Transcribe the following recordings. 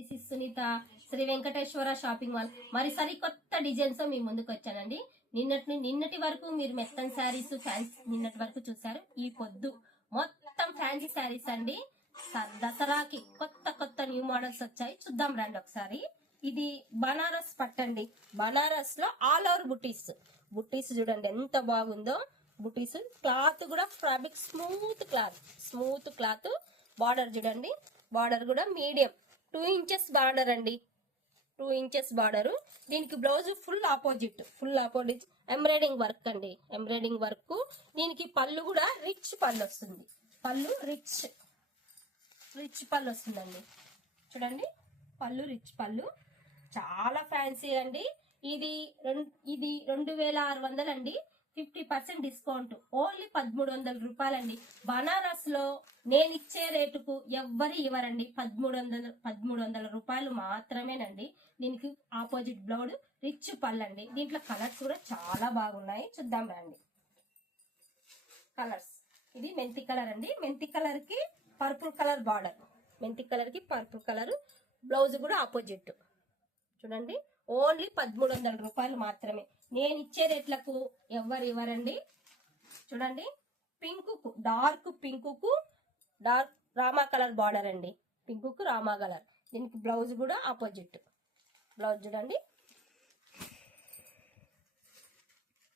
This is Sunitha, Sri Venkateswara shopping mall. మరి సరికొత్త designs మీ ముందుకు వచ్చానండి. నిన్నటి వరకు మీరు మెత్తన్ శారీస్ ఫ్యాన్సీ నిన్నటి వరకు చూసారు. ఈ పొద్దు మొత్తం ఫ్యాన్సీ శారీస్ అండి. దసరాకి కొత్త కొత్త న్యూ మోడల్స్ వచ్చాయి, చూద్దాం రండి ఒకసారి. ఇది బనారస్ పట్టండి. బనారస్ లో ఆల్ ఓవర్ బుట్టీస్ చూడండి ఎంత బాగుందో. బుట్టీస్ క్లాత్ కూడా ఫ్యాబ్రిక్ స్మూత్ క్లాత్. బార్డర్ చూడండి, బార్డర్ కూడా మీడియం 2 ఇంచెస్ బార్డర్ అండి. 2 ఇంచెస్ బార్డర్. దీనికి blouse full opposite embroidering work అండి. Embroidering work. దీనికి పళ్ళు కూడా రిచ్ పళ్ళు వస్తుంది. పళ్ళు రిచ్ పళ్ళు వస్తుందండి. చూడండి పళ్ళు రిచ్ పళ్ళు, చాలా ఫ్యాన్సీ అండి. ఇది 2600 అండి. 50% డిస్కౌంట్, ఓన్లీ 1300 రూపాయలండి. బనారస్ లో నేను ఇచ్చే రేటుకు ఎవ్వరు ఇవ్వరండి. 1300 రూపాయలు మాత్రమేనండి. దీనికి ఆపోజిట్ బ్లౌజ్ రిచ్ పళ్ళండి. దీంట్లో కలర్స్ కూడా చాలా బాగున్నాయి, చూద్దాం రండి. కలర్స్, ఇది మెంతి కలర్ అండి. మెంతి కలర్ కి పర్పుల్ కలర్ బార్డర్. మెంతి కలర్ కి పర్పుల్ కలర్ బ్లౌజ్ కూడా ఆపోజిట్. చూడండి ఓన్లీ 1300 రూపాయలు మాత్రమే. నేను ఇచ్చే రేట్లకు ఎవ్వరు ఇవ్వరండి. చూడండి డార్క్ రామా కలర్ బార్డర్ అండి. Pink Rama colour. దీనికి బ్లౌజ్ కూడా ఆపోజిట్. బ్లౌజ్ చూడండి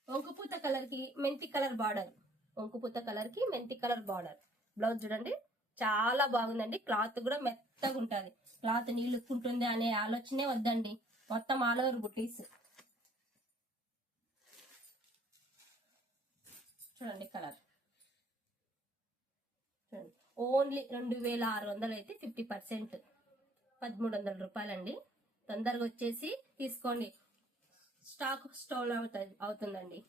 వంకుపూత కలర్ కి మెంతి కలర్ బార్డర్. వంకుపూత కలర్ కి మెంతి కలర్ బార్డర్. బ్లౌజ్ చూడండి చాలా బాగుందండి. క్లాత్ కూడా మెత్తగా ఉంటుంది. క్లాత్ నీళ్ళుక్కుంటుంది అనే ఆలోచనే వద్దండి. మొత్తం ఆల్ ఓవర్ బుటీస్. చూడండి కలర్ చూడండి. ఓన్లీ 2600 అయితే 50%, 1300 రూపాయలండి. తొందరగా వచ్చేసి తీసుకోండి, స్టాక్ స్టోల్ అవుతుందండి.